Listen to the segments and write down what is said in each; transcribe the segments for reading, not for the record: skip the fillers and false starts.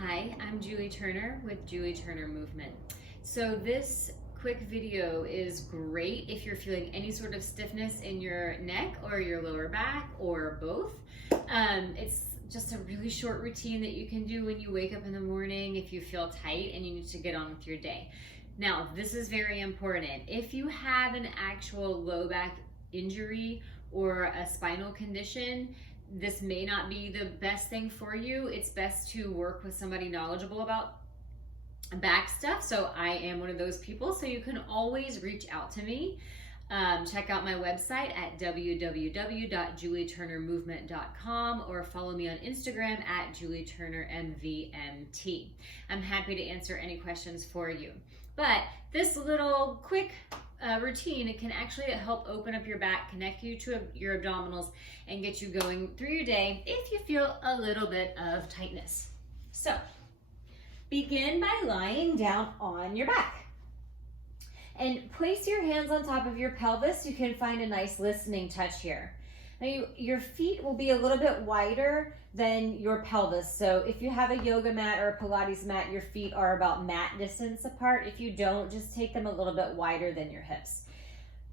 Hi, I'm Julie Turner with Julie Turner Movement. So this quick video is great if you're feeling any sort of stiffness in your neck or your lower back or both. It's just a really short routine that you can do when you wake up in the morning if you feel tight and you need to get on with your day. Now, this is very important. If you have an actual low back injury or a spinal condition, this may not be the best thing for you. It's best to work with somebody knowledgeable about back stuff. So I am one of those people. So you can always reach out to me. Check out my website at www.julieturnermovement.com or follow me on Instagram at julieturnermvmt. I'm happy to answer any questions for you. But this little quick routine, it can actually help open up your back, connect you to your abdominals, and get you going through your day if you feel a little bit of tightness. So begin by lying down on your back. And place your hands on top of your pelvis. You can find a nice listening touch here. Now your feet will be a little bit wider than your pelvis. So if you have a yoga mat or a Pilates mat, your feet are about mat distance apart. If you don't, just take them a little bit wider than your hips.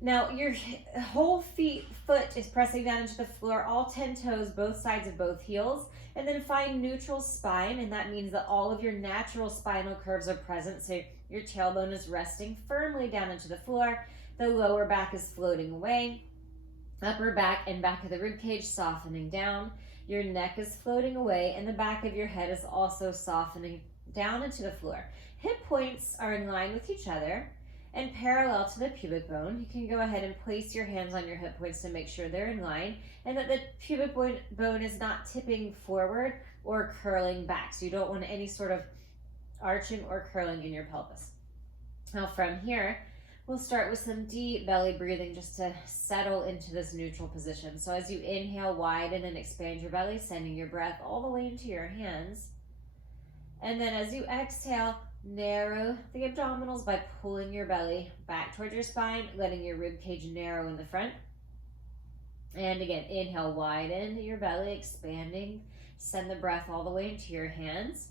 Now your whole foot is pressing down into the floor, all 10 toes, both sides of both heels. And then find neutral spine, and that means that all of your natural spinal curves are present. So your tailbone is resting firmly down into the floor. The lower back is floating away. Upper back and back of the rib cage softening down. Your neck is floating away, and the back of your head is also softening down into the floor. Hip points are in line with each other and parallel to the pubic bone. You can go ahead and place your hands on your hip points to make sure they're in line and that the pubic bone is not tipping forward or curling back. So you don't want any sort of arching or curling in your pelvis. Now from here, we'll start with some deep belly breathing just to settle into this neutral position. So as you inhale, widen and expand your belly, sending your breath all the way into your hands. And then as you exhale, narrow the abdominals by pulling your belly back towards your spine, letting your rib cage narrow in the front. And again, inhale, widen your belly, expanding. Send the breath all the way into your hands.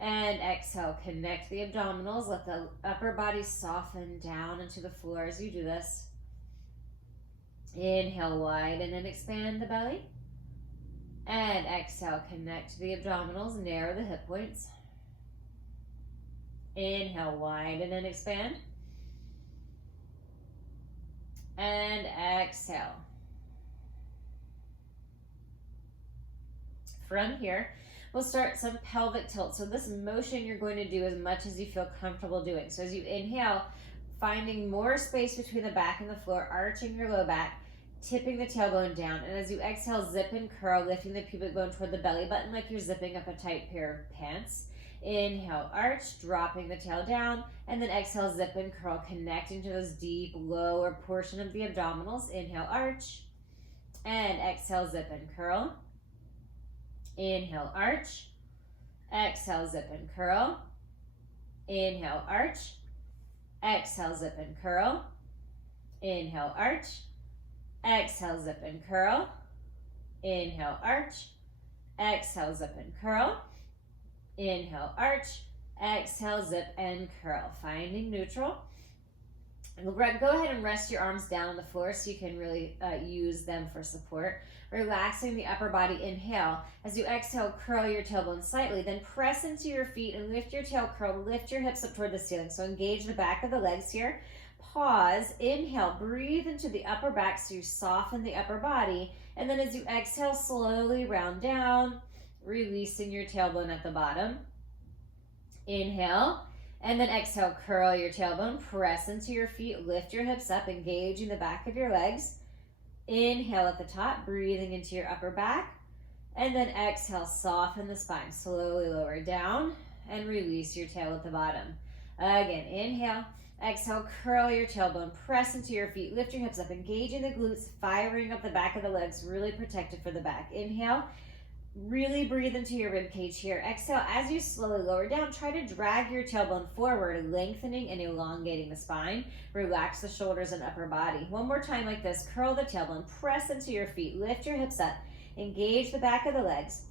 And exhale, connect the abdominals. Let the upper body soften down into the floor as you do this. Inhale, widen and expand the belly. And exhale, connect the abdominals, narrow the hip points. Inhale, widen and expand. And exhale. From here, we'll start some pelvic tilt. So this motion you're going to do as much as you feel comfortable doing. So as you inhale, finding more space between the back and the floor, arching your low back, tipping the tailbone down. And as you exhale, zip and curl, lifting the pubic bone toward the belly button like you're zipping up a tight pair of pants. Inhale, arch, dropping the tail down, and then exhale, zip and curl, connecting to those deep lower portion of the abdominals. Inhale, arch, and exhale, zip and curl. Inhale, arch, exhale, zip and curl. Inhale, arch, exhale, zip and curl. Inhale, arch, exhale, zip and curl. Inhale, arch, exhale, zip and curl. Inhale, arch, exhale, zip and curl. Finding neutral. And go ahead and rest your arms down on the floor so you can really use them for support. Relaxing the upper body, inhale. As you exhale, curl your tailbone slightly, then press into your feet and lift your tail curl, lift your hips up toward the ceiling. So engage the back of the legs here. Pause, inhale, breathe into the upper back so you soften the upper body. And then as you exhale, slowly round down, releasing your tailbone at the bottom. Inhale, and then exhale, curl your tailbone, press into your feet, lift your hips up, engaging the back of your legs. Inhale at the top, breathing into your upper back. And then exhale, soften the spine, slowly lower down and release your tail at the bottom. Again, inhale, exhale, curl your tailbone, press into your feet, lift your hips up, engaging the glutes, firing up the back of the legs, really protected for the back. Inhale, really breathe into your rib cage here. Exhale, as you slowly lower down, try to drag your tailbone forward, lengthening and elongating the spine. Relax the shoulders and upper body. One more time like this. Curl the tailbone, press into your feet, lift your hips up, engage the back of the legs.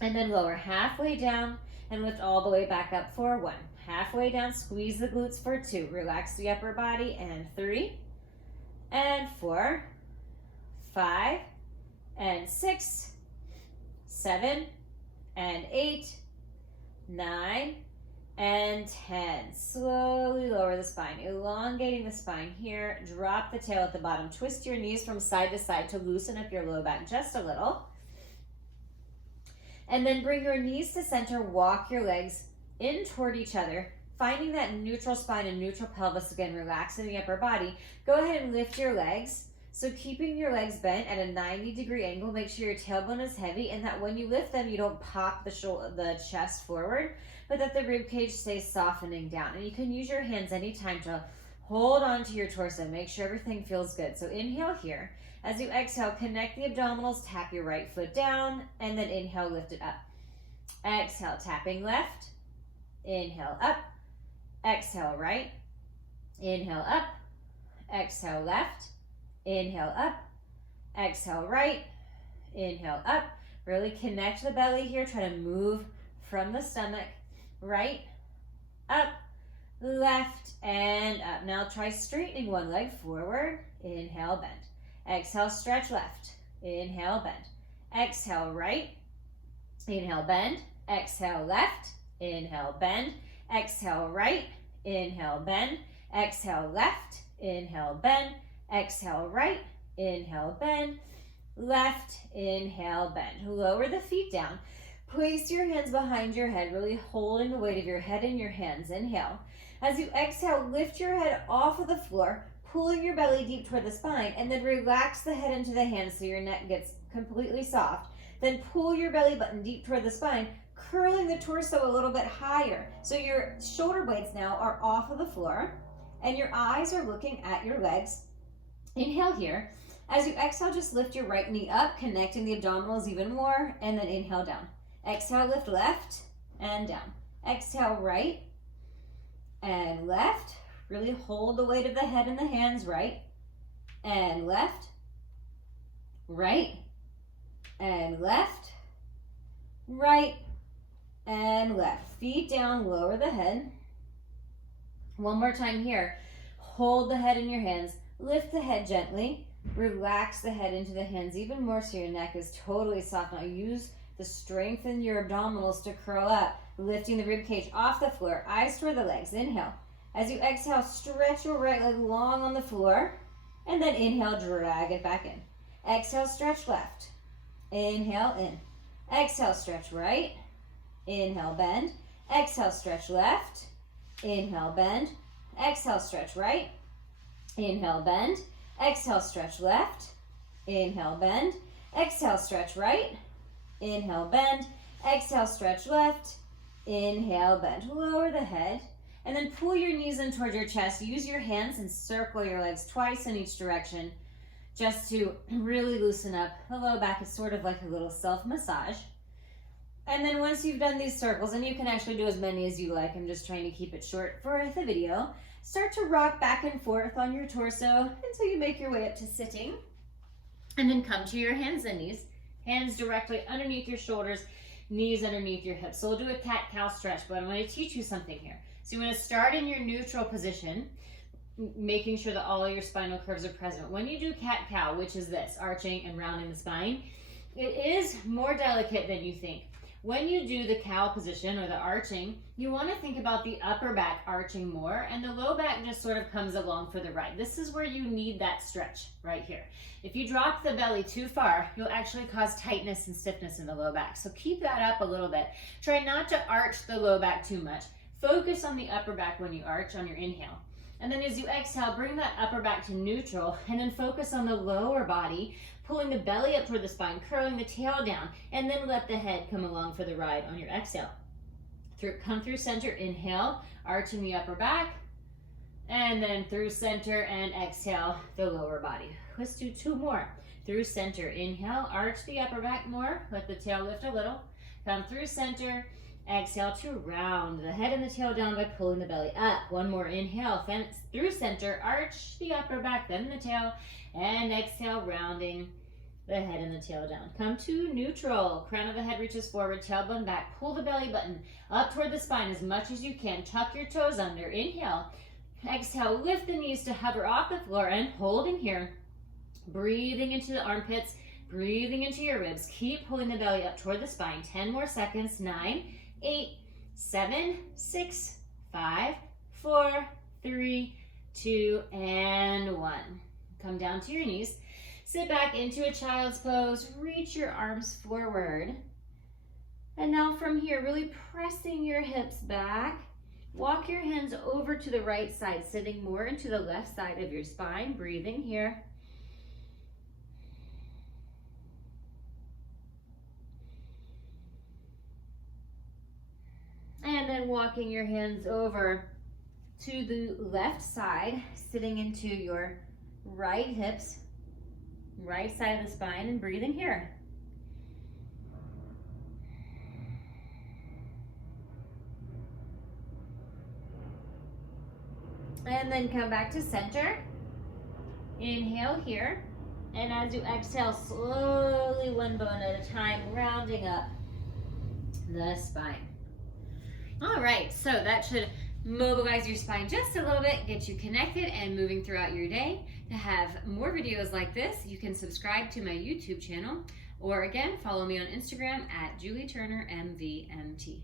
And then lower halfway down and lift all the way back up for 1. Halfway down, squeeze the glutes for 2. Relax the upper body, and 3, and 4, 5, and 6, 7, and 8, 9, and 10. Slowly lower the spine, elongating the spine here. Drop the tail at the bottom. Twist your knees from side to side to loosen up your low back just a little. And then bring your knees to center. Walk your legs in toward each other, finding that neutral spine and neutral pelvis again, relaxing the upper body. Go ahead and lift your legs. So keeping your legs bent at a 90-degree angle, make sure your tailbone is heavy and that when you lift them, you don't pop the chest forward, but that the rib cage stays softening down. And you can use your hands anytime to hold on to your torso. Make sure everything feels good. So inhale here. As you exhale, connect the abdominals, tap your right foot down, and then inhale, lift it up. Exhale, tapping left. Inhale, up. Exhale, right. Inhale, up. Exhale, left. Inhale, up. Exhale, right. Inhale, up. Really connect the belly here. Try to move from the stomach. Right, up, left, and up. Now try straightening one leg forward. Inhale, bend. Exhale, stretch left. Inhale, bend. Exhale, right. Inhale, bend. Exhale, left. Inhale, bend. Exhale, right. Inhale, bend. Exhale, left. Inhale, bend. Exhale, right. Inhale, bend. Left. Inhale, bend. Lower the feet down. Place your hands behind your head, really holding the weight of your head in your hands. Inhale. As you exhale, lift your head off of the floor, pulling your belly deep toward the spine, and then relax the head into the hands so your neck gets completely soft. Then pull your belly button deep toward the spine, curling the torso a little bit higher. So your shoulder blades now are off of the floor, and your eyes are looking at your legs. Inhale here. As you exhale, just lift your right knee up, connecting the abdominals even more, and then inhale down. Exhale, lift left and down. Exhale, right and left. Really hold the weight of the head in the hands, right and left, right and left, right and left. Feet down, lower the head. One more time here. Hold the head in your hands. Lift the head gently. Relax the head into the hands even more so your neck is totally soft. Now use the strength in your abdominals to curl up, lifting the rib cage off the floor. Eyes toward the legs. Inhale. As you exhale, stretch your right leg long on the floor, and then inhale, drag it back in. Exhale, stretch left. Inhale, in. Exhale, stretch right. Inhale, bend. Exhale, stretch left. Inhale, bend. Exhale, stretch right. Inhale, bend. Exhale, stretch left. Inhale, bend. Exhale, stretch right. Inhale, bend. Exhale, stretch left. Inhale, bend. Lower the head. And then pull your knees in toward your chest. Use your hands and circle your legs twice in each direction just to really loosen up the low back. It's sort of like a little self-massage. And then once you've done these circles, and you can actually do as many as you like, I'm just trying to keep it short for the video, start to rock back and forth on your torso until you make your way up to sitting. And then come to your hands and knees. Hands directly underneath your shoulders, knees underneath your hips. So we'll do a cat-cow stretch, but I'm going to teach you something here. So you want to start in your neutral position, making sure that all of your spinal curves are present. When you do cat-cow, which is this, arching and rounding the spine, it is more delicate than you think. When you do the cow position or the arching, you want to think about the upper back arching more and the low back just sort of comes along for the ride. This is where you need that stretch right here. If you drop the belly too far, you'll actually cause tightness and stiffness in the low back. So keep that up a little bit. Try not to arch the low back too much. Focus on the upper back when you arch on your inhale. And then as you exhale, bring that upper back to neutral and then focus on the lower body, pulling the belly up toward the spine, curling the tail down, and then let the head come along for the ride on your exhale. Come through center, inhale, arching the upper back, and then through center and exhale the lower body. Let's do two more. Through center, inhale, arch the upper back more, let the tail lift a little. Come through center, exhale to round the head and the tail down by pulling the belly up. One more, inhale, through center, arch the upper back, then the tail, and exhale, rounding the head and the tail down. Come to neutral. Crown of the head reaches forward, tailbone back. Pull the belly button up toward the spine as much as you can. Tuck your toes under. Inhale. Exhale, lift the knees to hover off the floor and holding here. Breathing into the armpits, breathing into your ribs. Keep pulling the belly up toward the spine. 10 more seconds. 9, 8, 7, 6, 5, 4, 3, 2, and 1. Come down to your knees. Sit back into a child's pose. Reach your arms forward. And now from here, really pressing your hips back. Walk your hands over to the right side, sitting more into the left side of your spine. Breathing here. And then walking your hands over to the left side, sitting into your right hips, right side of the spine, and breathing here. And then come back to center. Inhale here. And as you exhale, slowly one bone at a time, rounding up the spine. All right, so that should mobilize your spine just a little bit, get you connected and moving throughout your day. To have more videos like this, you can subscribe to my YouTube channel, or again, follow me on Instagram at JulieTurnerMVMT.